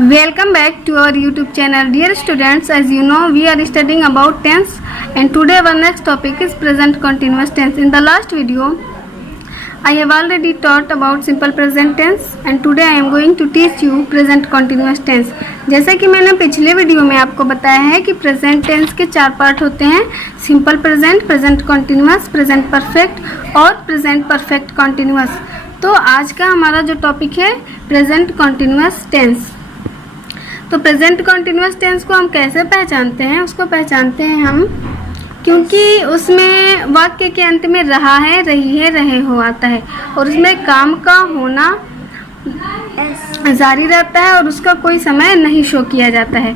Welcome back to our YouTube channel. Dear students, as you know, we are studying about tense and today our next topic is present continuous tense. In the last video, I have already taught about simple present tense and today I am going to teach you present continuous tense. जैसे कि मैंने पिछले video में आपको बताया है कि present tense के 4 पार्ट होते हैं, simple present, present continuous, present perfect और प्रेजेंट परफेक्ट कॉन्टिन्यूअस। तो आज का हमारा जो टॉपिक है प्रेजेंट कॉन्टिन्यूअस टेंस। तो प्रेजेंट कॉन्टिन्यूअस टेंस को हम कैसे पहचानते हैं? उसको पहचानते हैं हम क्योंकि उसमें वाक्य के अंत में रहा है, रही है, रहे हो आता है और उसमें काम का होना जारी रहता है और उसका कोई समय नहीं शो किया जाता है।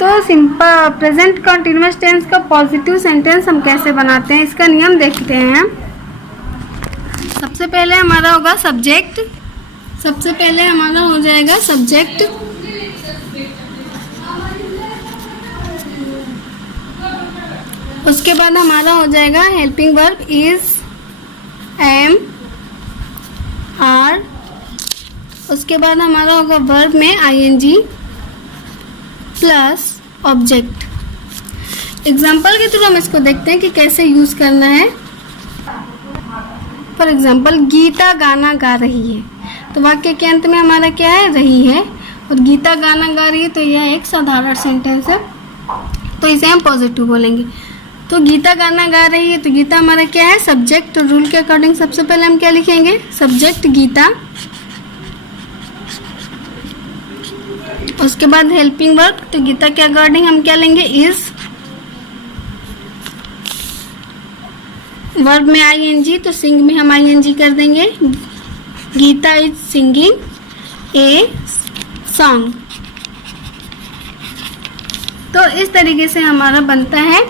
तो सिंपल प्रेजेंट कॉन्टिन्यूअस टेंस का पॉजिटिव सेंटेंस हम कैसे बनाते हैं, इसका नियम देखते हैं। सबसे पहले हमारा होगा सब्जेक्ट। सबसे पहले हमारा हो जाएगा सब्जेक्ट, उसके बाद हमारा हो जाएगा helping verb is, am, are. उसके बाद हमारा होगा वर्ब में आईएनजी प्लस ऑब्जेक्ट। एग्जाम्पल के थ्रू हम इसको देखते हैं कि कैसे यूज करना है। फॉर एग्जाम्पल, गीता गाना गा रही है, तो वाक्य के अंत में हमारा क्या है? रही है। और गीता गाना गा रही है तो यह एक साधारण सेंटेंस है, तो इसे हम पॉजिटिव बोलेंगे। तो गीता गाना गा रही है तो गीता हमारा क्या है? सब्जेक्ट। तो रूल के अकॉर्डिंग सबसे पहले हम क्या लिखेंगे? सब्जेक्ट गीता, उसके बाद हेल्पिंग वर्ब, तो गीता के अकॉर्डिंग हम क्या लेंगे? इज। वर्ब में आईएनजी, तो सिंग में हम आईएनजी कर देंगे। Geeta is singing a song. तो इस तरीके से हमारा बनता है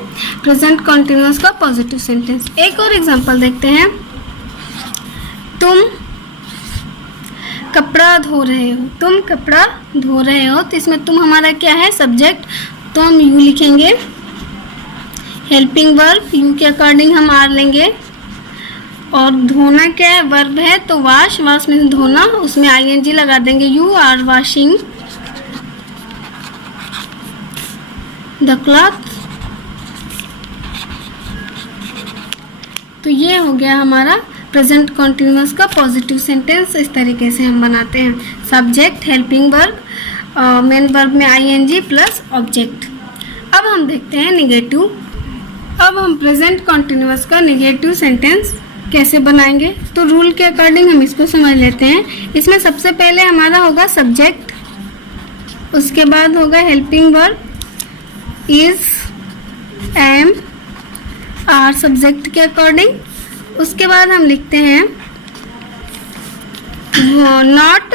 प्रेजेंट कॉन्टिन्यूअस का पॉजिटिव सेंटेंस। एक और एग्जांपल देखते हैं। तुम कपड़ा धो रहे हो, तुम कपड़ा धो रहे हो, तो इसमें तुम हमारा क्या है? सब्जेक्ट, तो हम यू लिखेंगे। हेल्पिंग वर्ब, यू के अकॉर्डिंग हम आर लेंगे। और धोना क्या है? वर्ब है, तो वाश, वाश में धोना, उसमें आईएनजी लगा देंगे। You are washing the cloth. तो ये हो गया हमारा प्रेजेंट कॉन्टिन्यूअस का पॉजिटिव सेंटेंस। इस तरीके से हम बनाते हैं। Subject, helping verb, main verb में आईएनजी प्लस ऑब्जेक्ट। अब हम देखते हैं निगेटिव। अब हम प्रेजेंट कॉन्टिन्यूअस का निगेटिव सेंटेंस कैसे बनाएंगे, तो रूल के अकॉर्डिंग हम इसको समझ लेते हैं। इसमें सबसे पहले हमारा होगा सब्जेक्ट, उसके बाद होगा helping verb is, am, are subject के अकॉर्डिंग। उसके बाद हम लिखते हैं नॉट,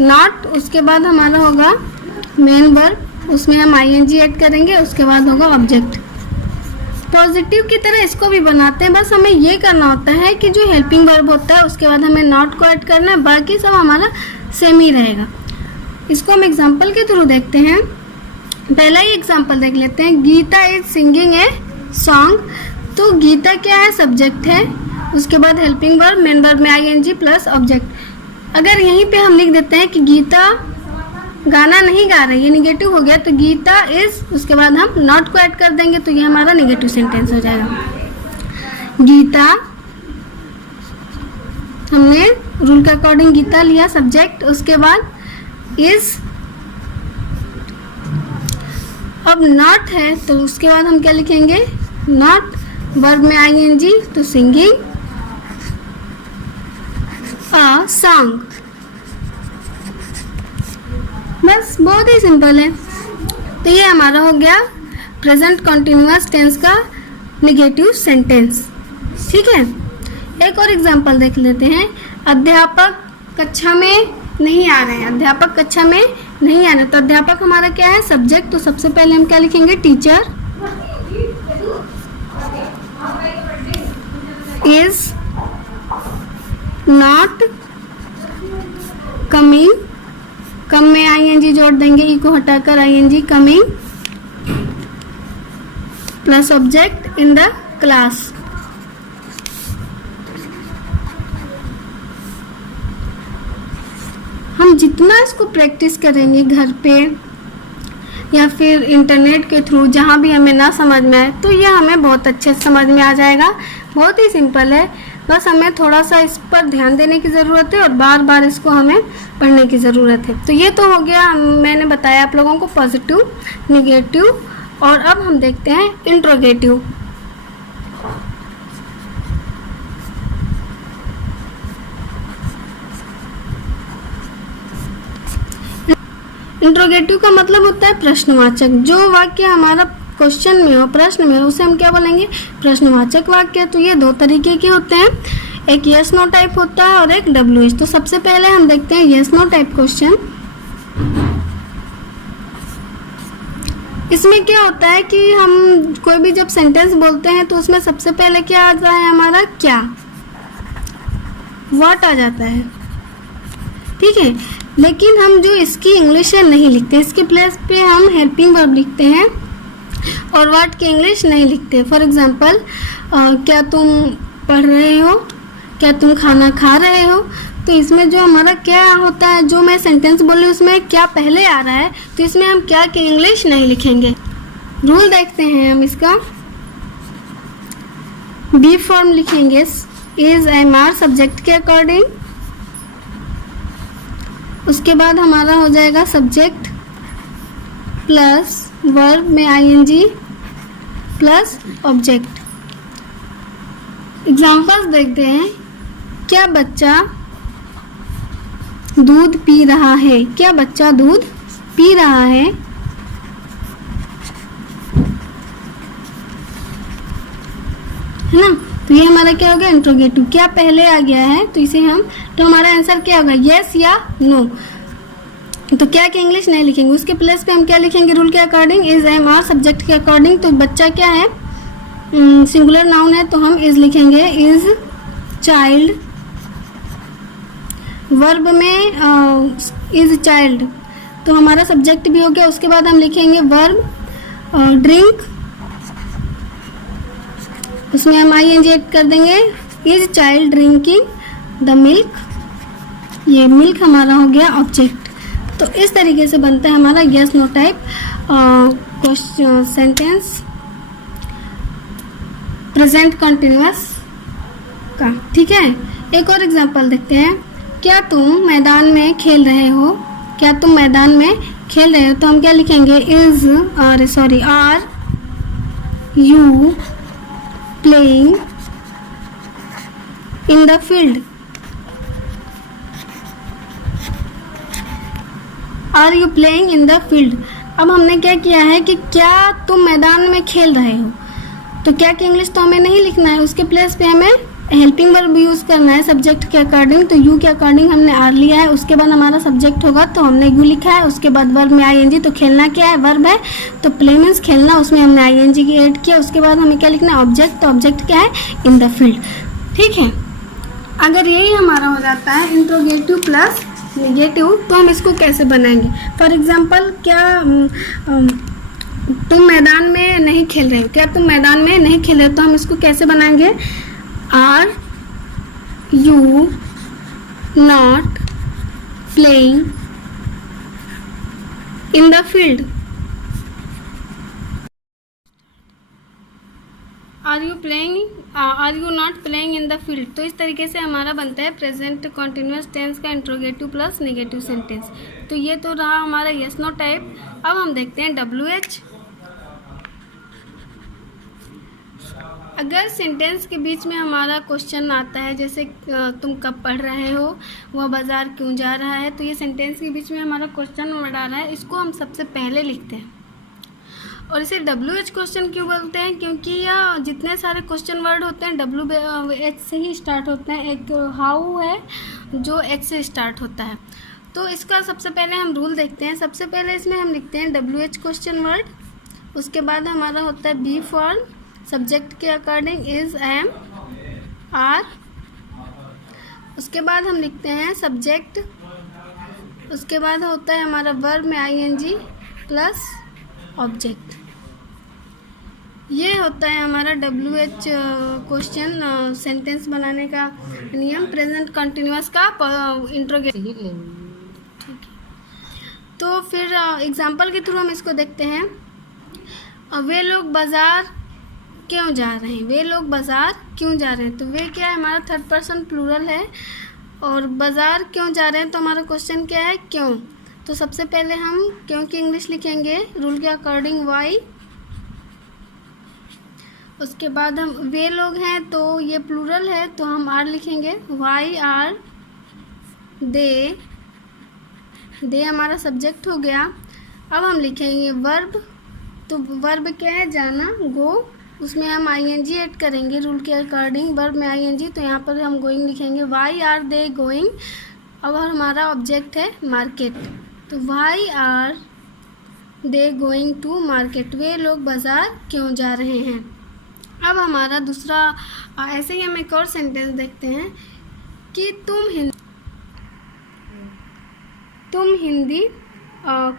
नॉट। उसके बाद हमारा होगा मेन वर्ब, उसमें हम आईएनजी ऐड करेंगे। उसके बाद होगा ऑब्जेक्ट। पॉजिटिव की तरह इसको भी बनाते हैं, बस हमें ये करना होता है कि जो हेल्पिंग वर्ब होता है उसके बाद हमें नॉट को ऐड करना है, बाकी सब हमारा सेम ही रहेगा। इसको हम एग्जाम्पल के थ्रू देखते हैं। पहला ही एग्जाम्पल देख लेते हैं। Geeta is singing a song, तो गीता क्या है? सब्जेक्ट है, उसके बाद हेल्पिंग वर्ब, मेन वर्ब में आईएनजी प्लस ऑब्जेक्ट। अगर यहीं पे हम लिख देते हैं कि गीता गाना नहीं गा रही है, निगेटिव हो गया, तो गीता इज, उसके बाद हम नॉट को ऐड कर देंगे, तो ये हमारा निगेटिव सेंटेंस हो जाएगा। गीता, हमने रूल के अकॉर्डिंग गीता लिया सब्जेक्ट, उसके बाद इज। अब नॉट है तो उसके बाद हम क्या लिखेंगे? नॉट, वर्ब में आईएनजी, तो सिंगिंग अ सॉन्ग। बस, बहुत ही सिंपल है। तो ये हमारा हो गया प्रेजेंट कॉन्टिन्यूअस टेंस का निगेटिव सेंटेंस। ठीक है, एक और एग्जांपल देख लेते हैं। अध्यापक कक्षा में नहीं आ रहे हैं, अध्यापक कक्षा में नहीं आ रहे, तो अध्यापक हमारा क्या है? सब्जेक्ट, तो सबसे पहले हम क्या लिखेंगे? Teacher is not coming, come में आईएनजी जोड़ देंगे, ई को हटाकर ING, coming plus object in the class. जितना इसको प्रैक्टिस करेंगे घर पे या फिर इंटरनेट के थ्रू, जहाँ भी हमें ना समझ में आए, तो ये हमें बहुत अच्छे से समझ में आ जाएगा। बहुत ही सिंपल है, बस हमें थोड़ा सा इस पर ध्यान देने की ज़रूरत है और बार बार इसको हमें पढ़ने की ज़रूरत है। तो ये तो हो गया, मैंने बताया आप लोगों को पॉजिटिव, निगेटिव, और अब हम देखते हैं इंट्रोगेटिव। इंट्रोगेटिव का मतलब होता है प्रश्नवाचक। जो वाक्य हमारा क्वेश्चन में हो, प्रश्न में हो, उसे हम क्या बोलेंगे? प्रश्नवाचक वाक्य। तो ये दो तरीके के होते हैं, एक यस नो टाइप होता है और एक WH। तो सबसे पहले हम देखते हैं यस नो टाइप क्वेश्चन। इसमें क्या होता है कि हम कोई भी जब सेंटेंस बोलते हैं तो उसमें सबसे पहले क्या आता है? हमारा क्या, व्हाट आ जाता है, ठीक है। लेकिन हम जो इसकी इंग्लिश है नहीं लिखते, इसके प्लेस पे हम हेल्पिंग वर्ब लिखते हैं और व्हाट की इंग्लिश नहीं लिखते। फॉर एग्जांपल, क्या तुम पढ़ रहे हो, क्या तुम खाना खा रहे हो। तो इसमें जो हमारा क्या होता है, जो मैं सेंटेंस बोल रही हूँ उसमें क्या पहले आ रहा है, तो इसमें हम क्या की इंग्लिश नहीं लिखेंगे। रूल देखते हैं हम इसका। बी फॉर्म लिखेंगे इज, एम, आर सब्जेक्ट के अकॉर्डिंग। उसके बाद हमारा हो जाएगा सब्जेक्ट प्लस वर्ब में ING प्लस ऑब्जेक्ट। एग्जाम्पल्स देखते हैं। क्या बच्चा दूध पी रहा है? क्या बच्चा दूध पी रहा है? है ना? तो ये हमारा क्या हो गया? इंट्रोगेटिव। क्या पहले आ गया है तो इसे हम, तो हमारा आंसर क्या होगा? यस या नो। तो क्या की इंग्लिश नहीं लिखेंगे, उसके प्लेस पे हम क्या लिखेंगे? रूल के according is, am, are subject के अकॉर्डिंग। तो बच्चा क्या है? सिंगुलर नाउन है तो हम इज लिखेंगे, इज चाइल्ड। वर्ब में इज चाइल्ड, तो हमारा सब्जेक्ट भी हो गया। उसके बाद हम लिखेंगे वर्ब ड्रिंक, उसमें हम ING ऐड कर देंगे। Is child drinking the milk, ये मिल्क हमारा हो गया ऑब्जेक्ट। तो इस तरीके से बनता है हमारा yes no type question sentence present continuous का, ठीक है। एक और एग्जांपल देखते हैं। क्या तुम मैदान में खेल रहे हो? क्या तुम मैदान में खेल रहे हो? तो हम क्या लिखेंगे? Is, are you playing in the field? Are you playing in the field? अब हमने क्या किया है कि क्या तुम मैदान में खेल रहे हो, तो क्या की इंग्लिश तो हमें नहीं लिखना है, उसके प्लेस पे हमें हेल्पिंग वर्ब यूज़ करना है सब्जेक्ट के अकॉर्डिंग। तो यू के अकॉर्डिंग हमने आर लिया है, उसके बाद हमारा सब्जेक्ट होगा तो हमने यू लिखा है। उसके बाद वर्ब में ING, तो खेलना क्या है? वर्ब है, तो प्ले मीन्स खेलना, उसमें हमने ING की ऐड किया। उसके बाद हमें क्या लिखना है? ऑब्जेक्ट, तो ऑब्जेक्ट क्या है? इन द फील्ड, ठीक है। अगर यही हमारा हो जाता है इंट्रोगेटिव प्लस निगेटिव, तो हम इसको कैसे बनाएंगे? फॉर एग्जाम्पल, क्या तुम मैदान में नहीं खेल रहे हो? क्या तुम मैदान में नहीं खेल रहे हो? तो हम इसको कैसे बनाएंगे? Are you not playing in the field? Are you not playing in the field? तो इस तरीके से हमारा बनता है प्रेजेंट कॉन्टिन्यूअस टेंस का इंट्रोगेटिव प्लस नेगेटिव सेंटेंस। तो ये तो रहा हमारा यस नो टाइप। अब हम देखते हैं WH। अगर सेंटेंस के बीच में हमारा क्वेश्चन आता है, जैसे तुम कब पढ़ रहे हो, वह बाज़ार क्यों जा रहा है, तो ये सेंटेंस के बीच में हमारा क्वेश्चन वर्ड आ रहा है, इसको हम सबसे पहले लिखते हैं। और इसे WH क्वेश्चन क्यों बोलते हैं? क्योंकि यह जितने सारे क्वेश्चन वर्ड होते हैं WH से ही स्टार्ट होते हैं। एक हाउ है जो H से स्टार्ट होता है। तो इसका सबसे पहले हम रूल देखते हैं। सबसे पहले इसमें हम लिखते हैं WH क्वेश्चन वर्ड, उसके बाद हमारा होता है बी फॉर्म, सब्जेक्ट के अकॉर्डिंग इज, एम, आर। उसके बाद हम लिखते हैं सब्जेक्ट, उसके बाद होता है हमारा वर्ब में ING प्लस ऑब्जेक्ट। ये होता है हमारा WH क्वेश्चन सेंटेंस बनाने का नियम, प्रेजेंट कंटिन्यूअस का इंट्रोगेटिव। तो फिर एग्जाम्पल के थ्रू हम इसको देखते हैं। वे लोग बाज़ार क्यों जा रहे हैं, वे लोग बाज़ार क्यों जा रहे हैं, तो वे क्या है, हमारा थर्ड पर्सन प्लूरल है, और बाज़ार क्यों जा रहे हैं तो हमारा क्वेश्चन क्या है, क्यों। तो सबसे पहले हम क्यों की इंग्लिश लिखेंगे रूल के अकॉर्डिंग वाई। उसके बाद हम वे लोग हैं तो ये प्लूरल है तो हम आर लिखेंगे, वाई आर दे, दे हमारा सब्जेक्ट हो गया। अब हम लिखेंगे वर्ब, तो वर्ब क्या है, जाना, गो, उसमें हम आईएनजी ऐड करेंगे रूल के अकॉर्डिंग, वर्ब में आईएनजी, तो यहाँ पर हम गोइंग लिखेंगे, वाई आर दे गोइंग। अब हमारा ऑब्जेक्ट है मार्केट, तो why are they going to market, वे लोग बाज़ार क्यों जा रहे हैं। अब हमारा दूसरा, ऐसे ही हम एक और सेंटेंस देखते हैं कि तुम हिंदी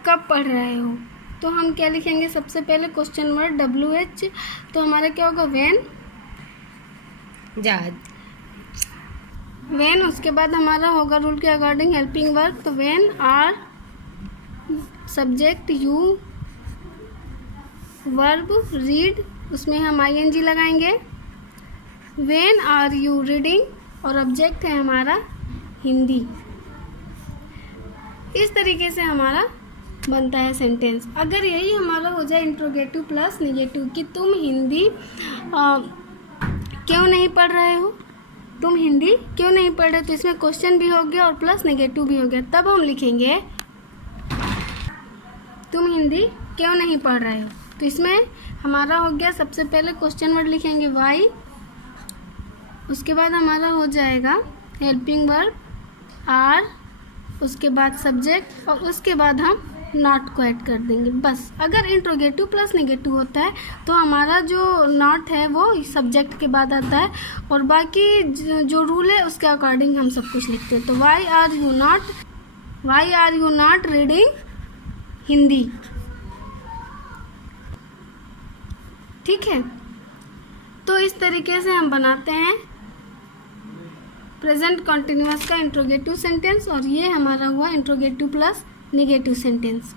कब पढ़ रहे हो, तो हम क्या लिखेंगे, सबसे पहले क्वेश्चन वर्ड WH, तो हमारा क्या होगा, व्हेन, व्हेन। उसके बाद हमारा होगा रूल के अकॉर्डिंग हेल्पिंग वर्ब, तो when are subject you, verb read, उसमें हम ING लगाएंगे, व्हेन आर यू रीडिंग, और ऑब्जेक्ट है हमारा हिंदी। इस तरीके से हमारा बनता है सेंटेंस। अगर यही हमारा हो जाए इंट्रोगेटिव प्लस निगेटिव कि तुम हिंदी क्यों नहीं पढ़ रहे हो, तुम हिंदी क्यों नहीं पढ़ रहे, तो इसमें क्वेश्चन भी हो गया और प्लस नेगेटिव भी हो गया। तब हम लिखेंगे तुम हिंदी क्यों नहीं पढ़ रहे हो, तो इसमें हमारा हो गया, सबसे पहले क्वेश्चन वर्ड लिखेंगे वाई, उसके बाद हमारा हो जाएगा हेल्पिंग वर्ब आर, उसके बाद सब्जेक्ट, और उसके बाद हम नॉट को ऐड कर देंगे बस। अगर इंट्रोगेटिव प्लस नेगेटिव होता है तो हमारा जो नॉट है वो सब्जेक्ट के बाद आता है, और बाकी जो रूल है उसके अकॉर्डिंग हम सब कुछ लिखते हैं। तो why are you not reading Hindi, ठीक है। तो इस तरीके से हम बनाते हैं प्रेजेंट कॉन्टिन्यूअस का इंट्रोगेटिव सेंटेंस, और ये हमारा हुआ इंट्रोगेटिव प्लस नेगेटिव सेंटेंस।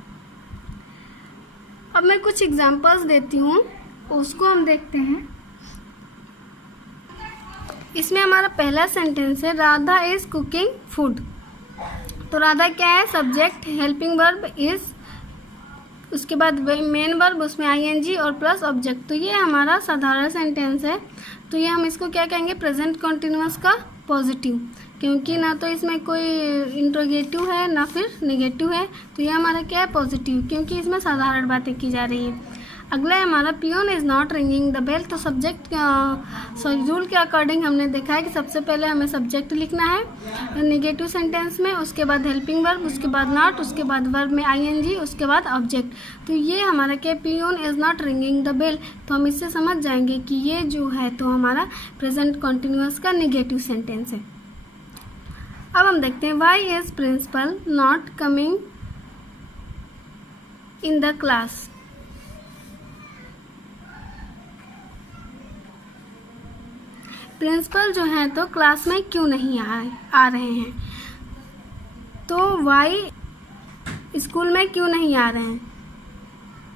अब मैं कुछ एग्जांपल्स देती हूँ, उसको हम देखते हैं। इसमें हमारा पहला सेंटेंस है राधा इज कुकिंग फूड, तो राधा क्या है, सब्जेक्ट, हेल्पिंग वर्ब इज, उसके बाद मेन वर्ब, उसमें ING और प्लस ऑब्जेक्ट। तो ये हमारा साधारण सेंटेंस है, तो ये हम इसको क्या कहेंगे, प्रेजेंट कॉन्टिन्यूअस का पॉजिटिव, क्योंकि ना तो इसमें कोई इंट्रोगेटिव है ना फिर नेगेटिव है, तो ये हमारा क्या है, पॉजिटिव, क्योंकि इसमें साधारण बातें की जा रही है। अगला है हमारा peon is not ringing the bell, तो सब्जेक्ट रूल के अकॉर्डिंग हमने देखा है कि सबसे पहले हमें सब्जेक्ट लिखना है नेगेटिव सेंटेंस में, उसके बाद हेल्पिंग वर्ब, उसके बाद नॉट, उसके बाद वर्ब में ING, उसके बाद ऑब्जेक्ट। तो ये हमारा क्या, peon is not ringing the bell, तो हम इससे समझ जाएंगे कि ये जो है तो हमारा प्रेजेंट कॉन्टिन्यूअस का नेगेटिव सेंटेंस है। अब हम देखते हैं why is principal not coming in the class, principal जो है तो क्लास में क्यों नहीं आ रहे हैं, तो वाई स्कूल में क्यों नहीं आ रहे हैं,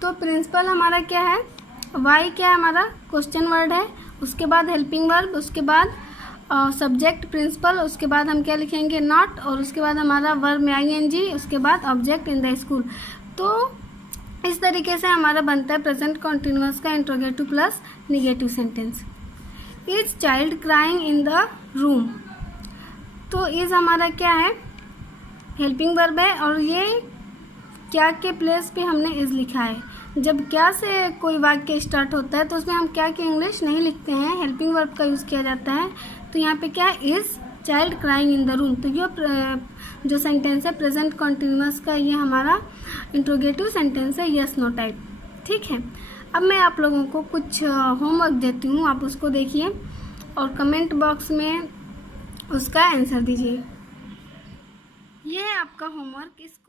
तो प्रिंसिपल हमारा क्या है, वाई क्या है हमारा क्वेश्चन वर्ड है, उसके बाद हेल्पिंग वर्ब, उसके बाद सब्जेक्ट प्रिंसिपल, उसके बाद हम क्या लिखेंगे नॉट, और उसके बाद हमारा वर्ब में ING, उसके बाद ऑब्जेक्ट इन द स्कूल। तो इस तरीके से हमारा बनता है प्रेजेंट कॉन्टिन्यूअस का interrogative plus negative sentence. Is child crying in the room, तो इज हमारा क्या है, हेल्पिंग वर्ब है, और ये क्या के प्लेस पे हमने इज लिखा है। जब क्या से कोई वाक्य स्टार्ट होता है तो उसमें हम क्या की इंग्लिश नहीं लिखते हैं, हेल्पिंग वर्ब का यूज़ किया जाता है। तो यहाँ पे क्या है, is child crying in the room, तो ये जो सेंटेंस है प्रेजेंट कॉन्टिन्यूअस का, ये हमारा इंट्रोगेटिव सेंटेंस है, यस नो टाइप, ठीक है। अब मैं आप लोगों को कुछ होमवर्क देती हूँ, आप उसको देखिए और कमेंट बॉक्स में उसका आंसर दीजिए। यह है आपका होमवर्क। इस